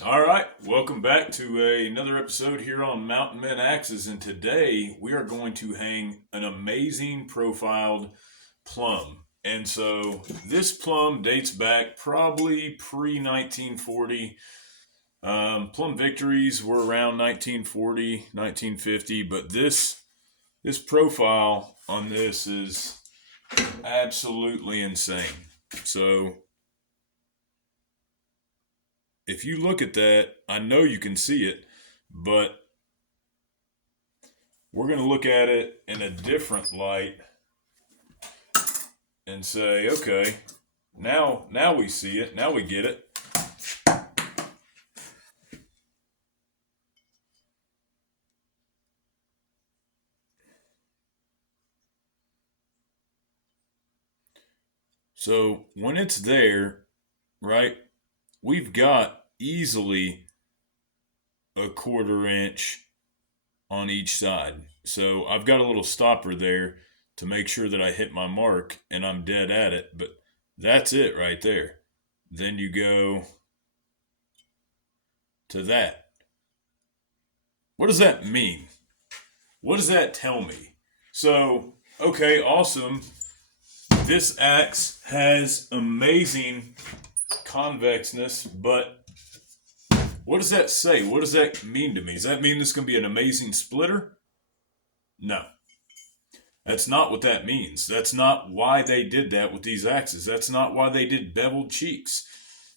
All right, welcome back to another episode here on Mountain Men Axes, and today we are going to hang an amazing profiled plum. And so this plum dates back probably pre 1940. Plum victories were around 1940, 1950, but this profile on this is absolutely insane. So if you look at that, I know you can see it, but we're going to look at it in a different light and say, okay, now we see it, now we get it. So when it's there, right, we've got easily a 1/4 inch on each side. So I've got a little stopper there to make sure that I hit my mark and I'm dead at it, but that's it right there. Then you go to that. What does that mean? What does that tell me? So, okay, awesome. This axe has amazing convexness, but what does that say? What does that mean to me? Does that mean this is going to be an amazing splitter? No. That's not what that means. That's not why they did that with these axes. That's not why they did beveled cheeks.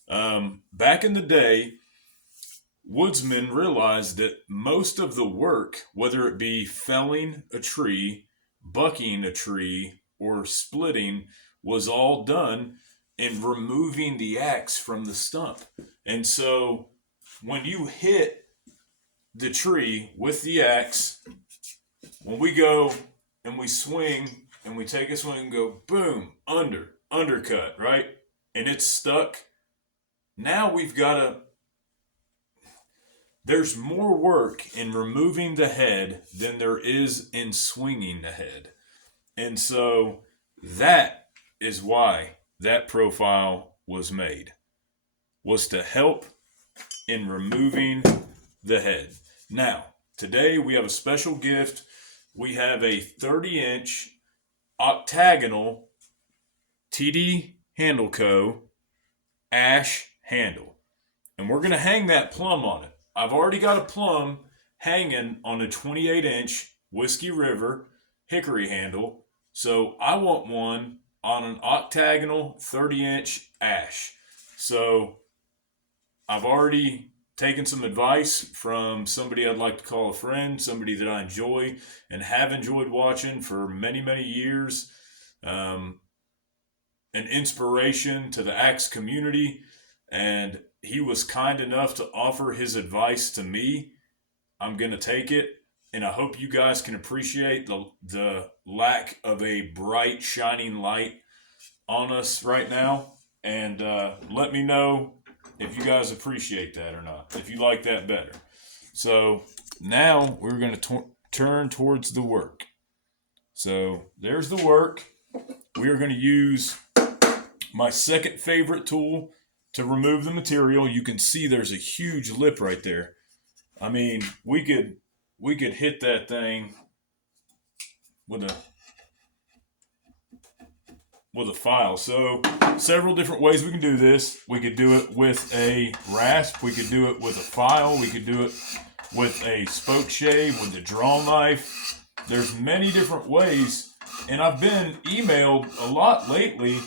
Back in the day, woodsmen realized that most of the work, whether it be felling a tree, bucking a tree, or splitting, was all done in removing the axe from the stump. And so when you hit the tree with the axe, when we go and we swing and we take a swing and go boom, undercut, right? And it's stuck. Now we've got to, there's more work in removing the head than there is in swinging the head. And so that is why that profile was made, was to help in removing the head. Now, today we have a special gift. We have a 30-inch octagonal T.D Handle Co. ash handle. And we're going to hang that plum on it. I've already got a plum hanging on a 28-inch Whiskey River hickory handle. So I want one on an octagonal 30-inch ash. So I've already taken some advice from somebody I'd like to call a friend, somebody that I enjoy and have enjoyed watching for many, many years. An inspiration to the axe community. And he was kind enough to offer his advice to me. I'm going to take it. And I hope you guys can appreciate the lack of a bright, shining light on us right now. And let me know if you guys appreciate that or not, if you like that better. So now we're going to turn towards the work. So there's the work. We are going to use my second favorite tool to remove the material. You can see there's a huge lip right there. I mean, we could hit that thing with a file. So several different ways we can do this. We could do it with a rasp. We could do it with a file. We could do it with a spoke shave, with a draw knife. There's many different ways. And I've been emailed a lot lately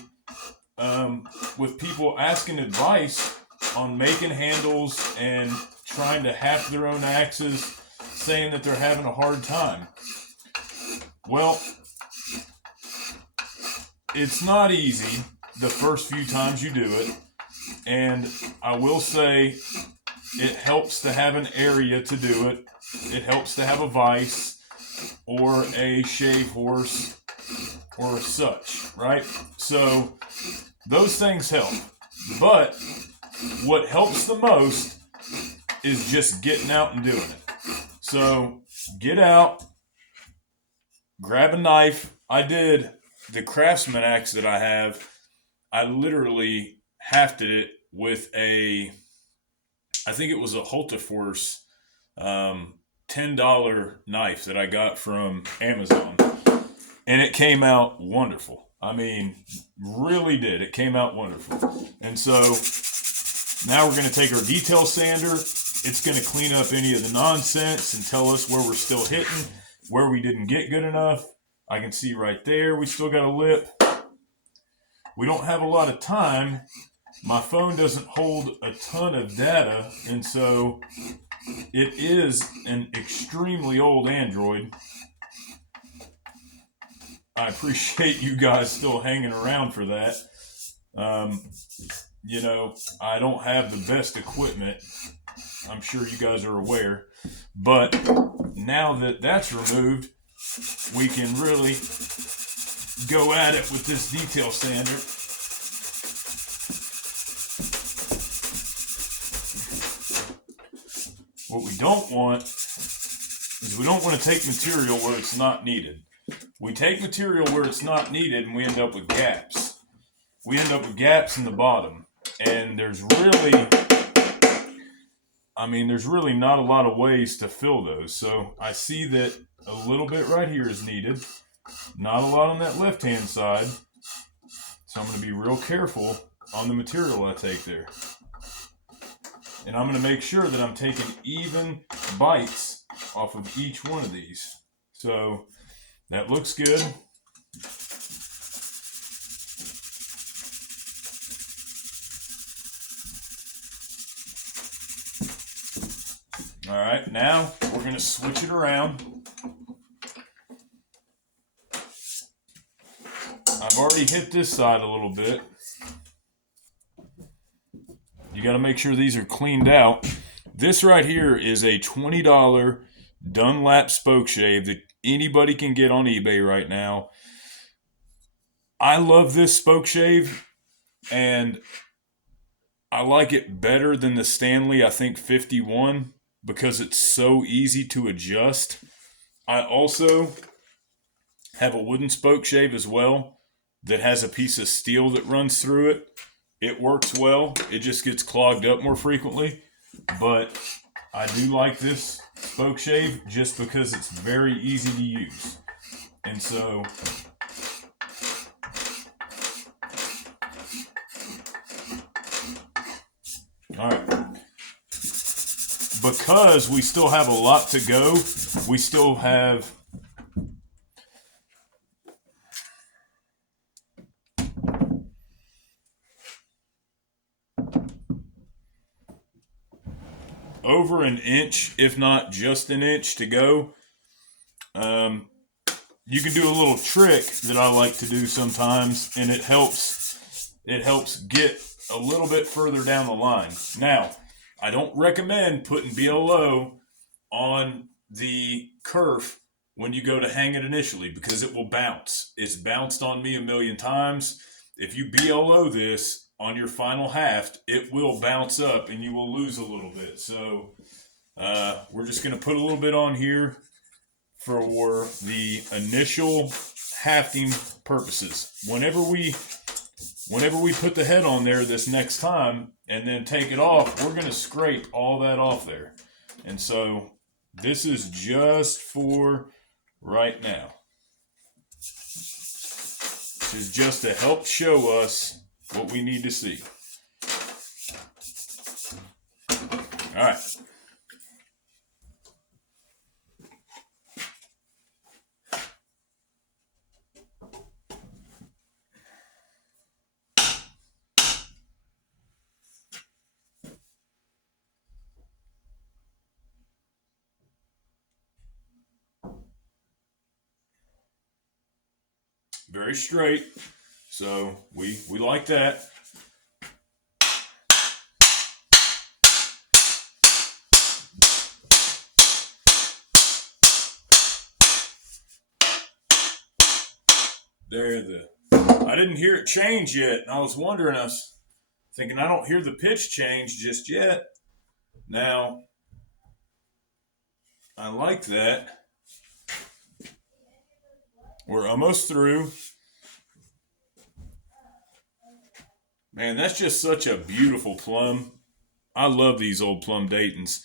with people asking advice on making handles and trying to hack their own axes, saying that they're having a hard time. Well, it's not easy the first few times you do it, and I will say it helps to have an area to do it. It helps to have a vise or a shave horse or such, right? So those things help. But what helps the most is just getting out and doing it. So get out, grab a knife. I did the Craftsman axe that I have. I literally hafted it with a I think it was a Hultiforce $10 knife that I got from Amazon. And it came out wonderful. I mean, really did. It came out wonderful. And so now we're going to take our detail sander. It's going to clean up any of the nonsense and tell us where we're still hitting, where we didn't get good enough. I can see right there we still got a lip. We don't have a lot of time. My phone doesn't hold a ton of data, and so it is an extremely old Android. I appreciate you guys still hanging around for that. You know, I don't have the best equipment. I'm sure you guys are aware. But now that that's removed, we can really go at it with this detail sander. What we don't want is we don't want to take material where it's not needed. We take material where it's not needed and we end up with gaps. We end up with gaps in the bottom. And there's really not a lot of ways to fill those. So I see that a little bit right here is needed. Not a lot on that left-hand side. So I'm going to be real careful on the material I take there. And I'm going to make sure that I'm taking even bites off of each one of these. So that looks good. All right, now we're going to switch it around. I've already hit this side a little bit. You got to make sure these are cleaned out. This right here is a $20 Dunlap spoke shave that anybody can get on eBay right now. I love this spoke shave, and I like it better than the Stanley, I think 51, because it's so easy to adjust. I also have a wooden spoke shave as well that has a piece of steel that runs through it. It works well. It just gets clogged up more frequently. But I do like this spoke shave just because it's very easy to use. And so all right. Because we still have a lot to go, we still have over an inch, if not just an inch to go. You can do a little trick that I like to do sometimes, and it helps get a little bit further down the line. Now, I don't recommend putting BLO on the kerf when you go to hang it initially because it will bounce. It's bounced on me a million times. If you BLO this on your final haft, it will bounce up and you will lose a little bit. So we're just going to put a little bit on here for the initial hafting purposes. Whenever we put the head on there this next time and then take it off, we're going to scrape all that off there. And so this is just for right now. This is just to help show us what we need to see. All right. Very straight. So we like that. I didn't hear it change yet. And I was wondering, I was thinking, I don't hear the pitch change just yet. Now, I like that. We're almost through. Man, that's just such a beautiful plum. I love these old plum Daytons.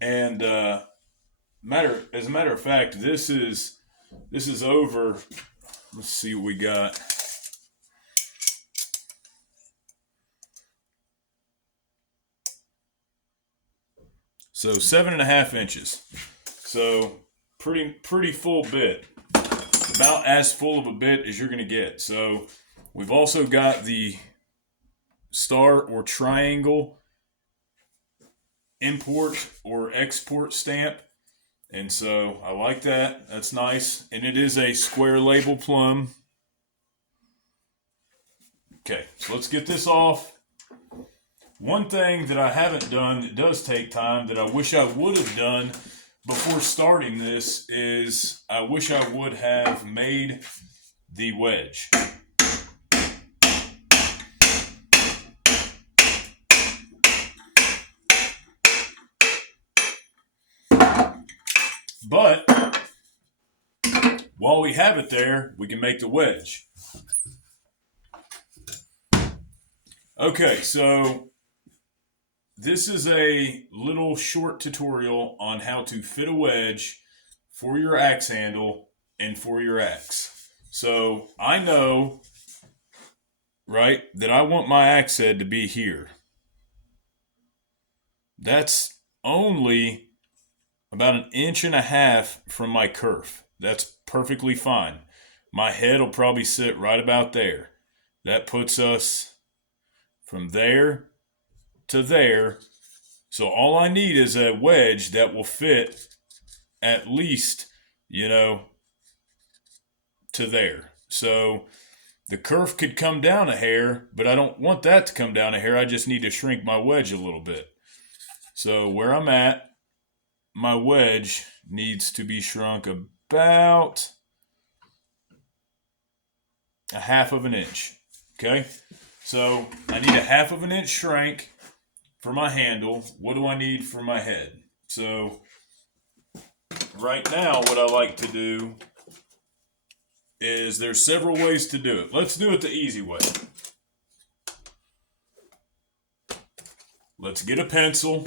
And as a matter of fact, this is over. Let's see what we got. So 7.5 inches. So pretty full bit. About as full of a bit as you're going to get. So we've also got the star or triangle import or export stamp. And so I like that. That's nice. And it is a square label plum. Okay, so let's get this off. One thing that I haven't done that does take time that I wish I would have done before starting this is I wish I would have made the wedge. But while we have it there, we can make the wedge. Okay, so this is a little short tutorial on how to fit a wedge for your axe handle and for your axe. So I know, right, that I want my axe head to be here. That's only about 1.5 inches from my kerf. That's perfectly fine. My head will probably sit right about there. That puts us from there to there. So all I need is a wedge that will fit at least, to there. So the kerf could come down a hair, but I don't want that to come down a hair. I just need to shrink my wedge a little bit. So where I'm at, my wedge needs to be shrunk about 1/2 inch. Okay? So I need 1/2 inch shrink for my handle. What do I need for my head? So right now what I like to do is there's several ways to do it. Let's do it the easy way. Let's get a pencil.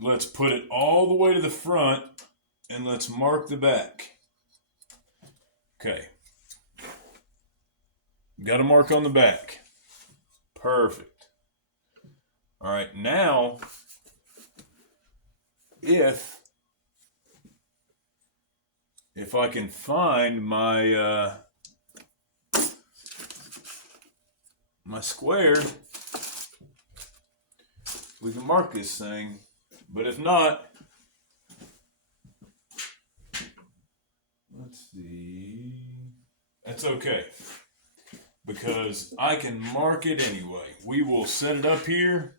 Let's put it all the way to the front and let's mark the back. Okay. Got a mark on the back. Perfect. All right, now if I can find my my square, we can mark this thing. But if not, let's see. That's okay, because I can mark it anyway. We will set it up here.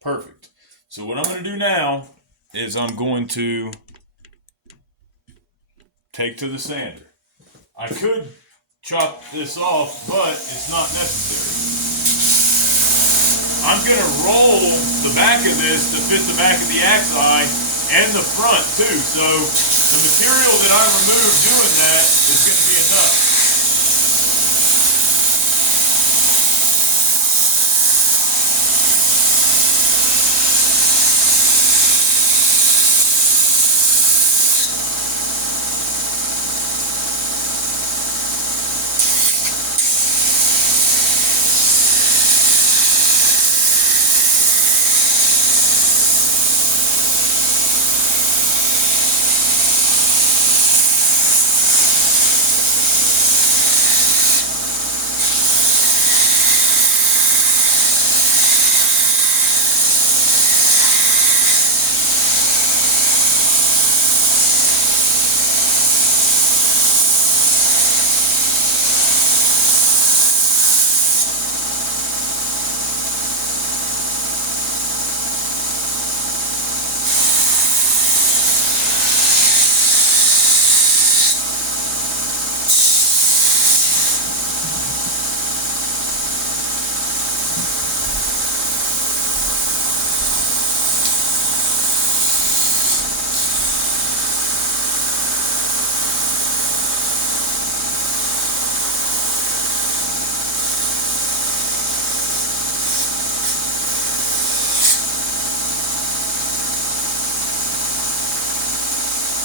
Perfect. So what I'm going to do now is I'm going to take to the sander. I could chop this off, but it's not necessary. I'm going to roll the back of this to fit the back of the axe eye and the front too. So the material that I remove doing that is going to be enough.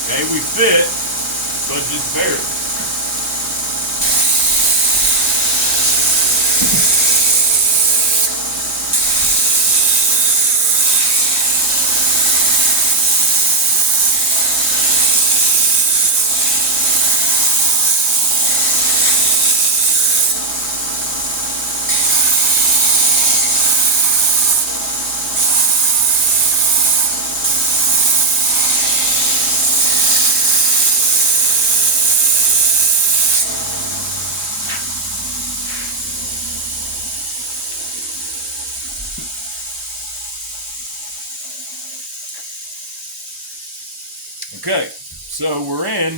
Okay, we fit, but just barely. Okay, so we're in.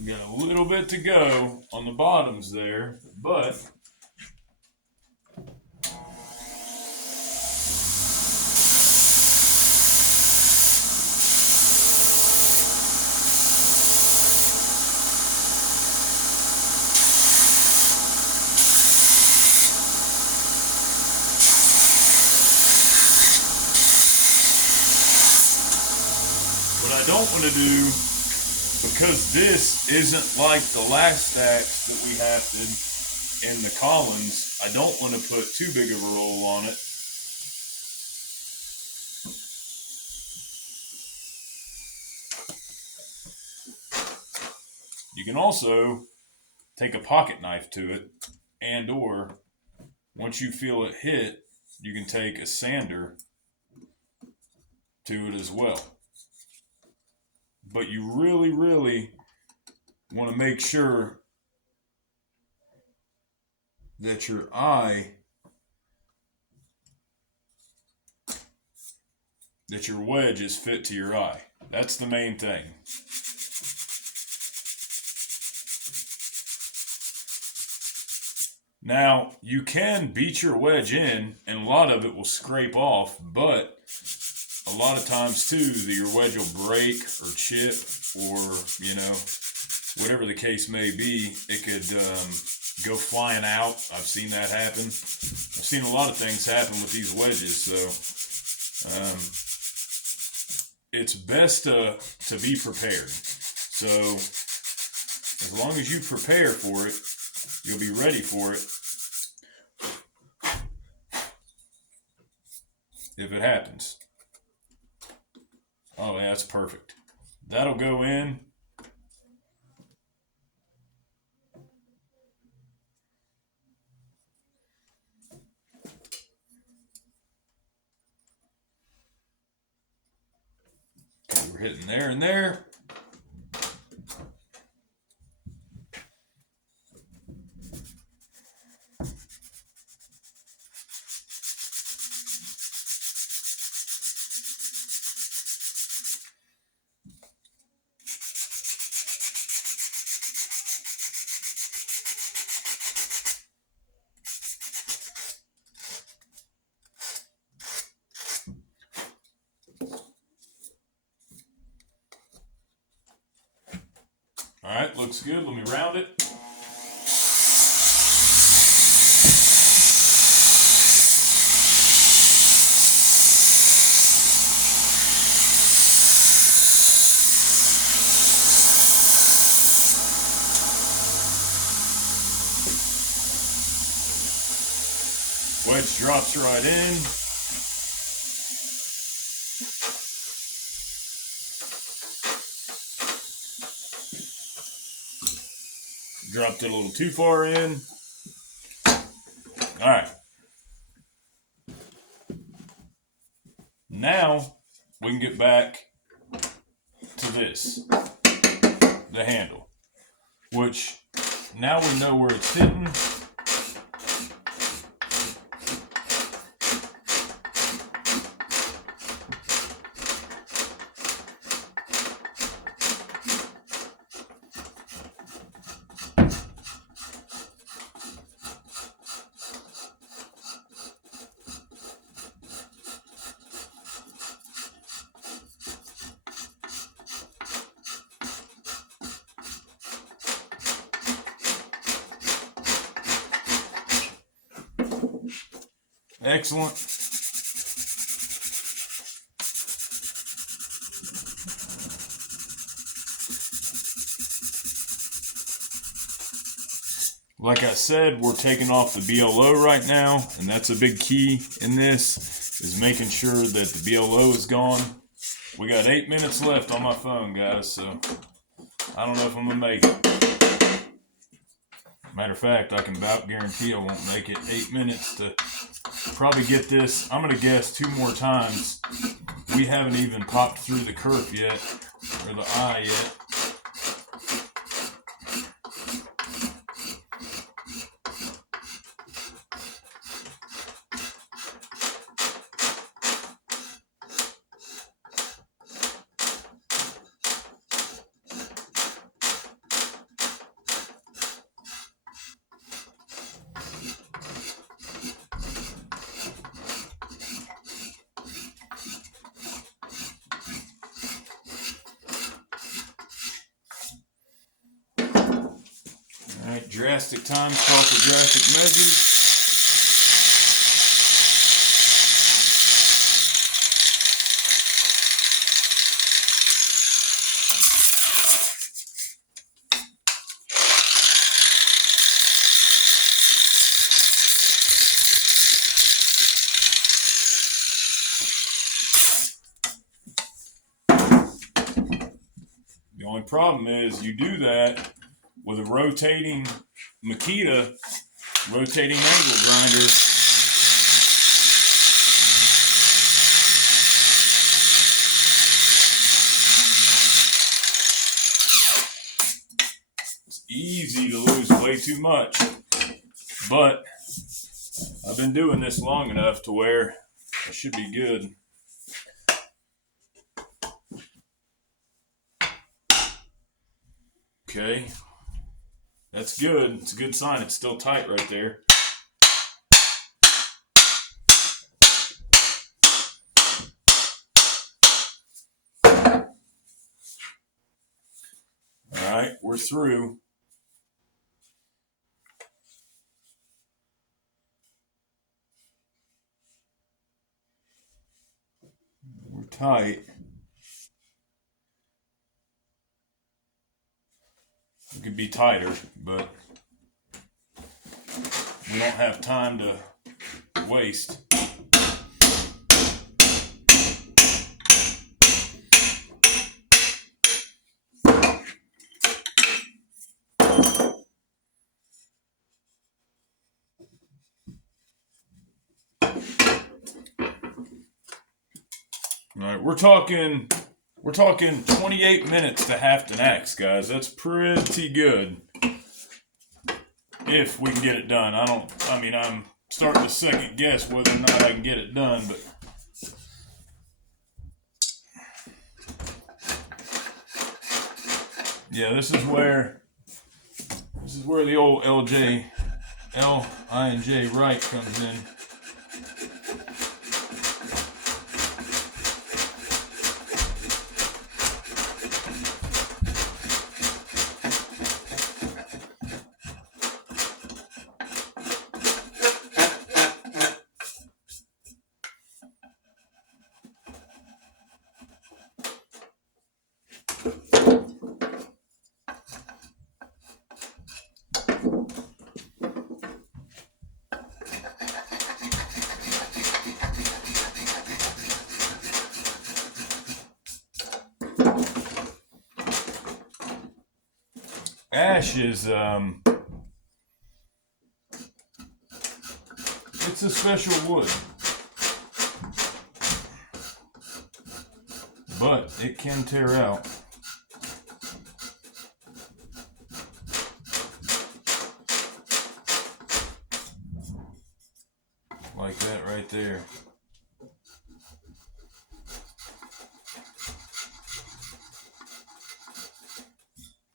We got a little bit to go on the bottoms there, but what I don't want to do, because this isn't like the last stacks that we hafted in the Collins, I don't want to put too big of a roll on it. You can also take a pocket knife to it, and or once you feel it hit, you can take a sander to it as well. But you really, really want to make sure that your wedge is fit to your eye. That's the main thing. Now, you can beat your wedge in, and a lot of it will scrape off, but a lot of times, too, your wedge will break or chip or, whatever the case may be. It could go flying out. I've seen that happen. I've seen a lot of things happen with these wedges, so it's best to be prepared. So as long as you prepare for it, you'll be ready for it if it happens. Oh, yeah, that's perfect. That'll go in. Okay, we're hitting there and there. All right, looks good. Let me round it. Wedge drops right in. Dropped it a little too far in. All right. Now we can get back to this, the handle, which now we know where it's hitting. Excellent. like I said, we're taking off the BLO right now, and that's a big key in this, is making sure that the BLO is gone. We got 8 minutes left on my phone, guys, so I don't know if I'm gonna make it. Matter of fact, I can about guarantee I won't make it. 8 minutes to probably get this. I'm gonna guess 2 more times. We haven't even popped through the kerf yet, or the eye yet. Alright, drastic times call for drastic measures. The only problem is you do that with a rotating Makita, rotating angle grinder. It's easy to lose way too much, but I've been doing this long enough to where I should be good. Okay, that's good. It's a good sign. It's still tight right there. All right, we're through. We're tight. It could be tighter, but we don't have time to waste. All right, we're talking 28 minutes to half an axe, guys. That's pretty good. If we can get it done. I'm starting to second guess whether or not I can get it done, but yeah, this is where the old L-I-N-J right comes in. Ash is, it's a special wood, but it can tear out. Like that right there.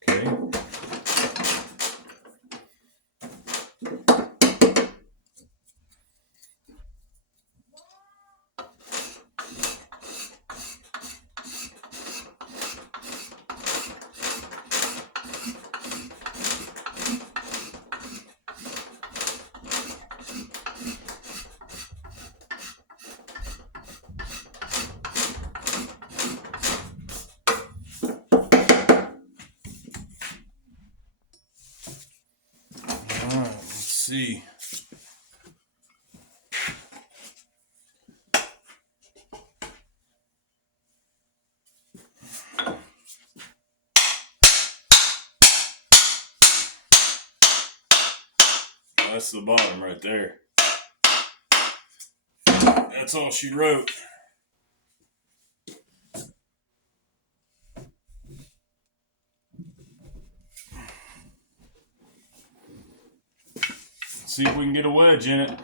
Okay. That's the bottom right there. That's all she wrote. See if we can get a wedge in it.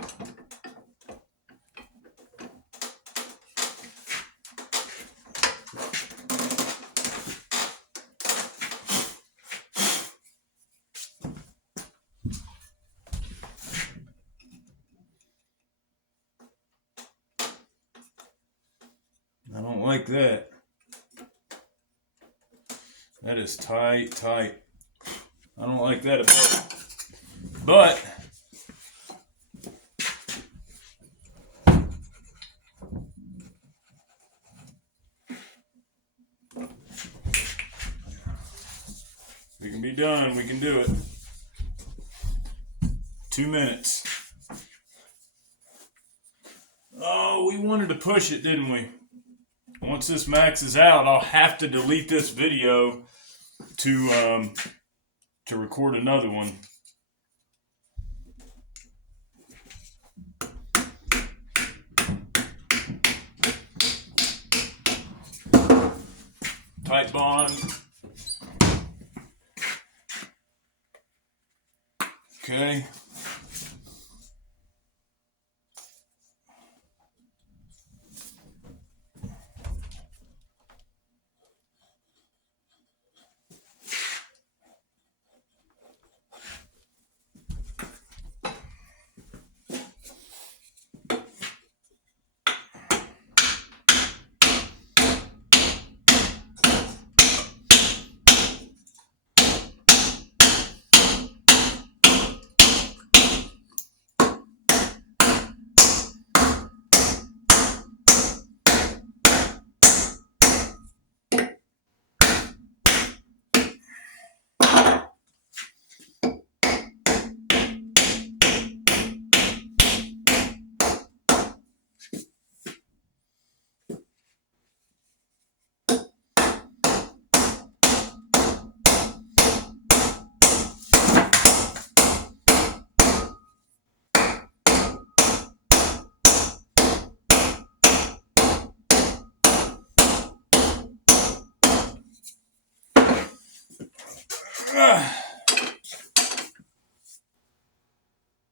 I don't like that. That is tight, tight. I don't like that at all. But we can be done. We can do it. 2 minutes. Oh, we wanted to push it, didn't we? Once this maxes out, I'll have to delete this video to record another one. Tight bond. Okay.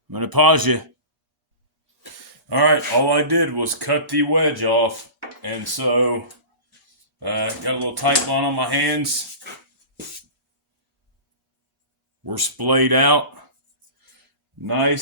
I'm going to pause you. All right, all I did was cut the wedge off, and so got a little tight bond on my hands. We're splayed out. Nice.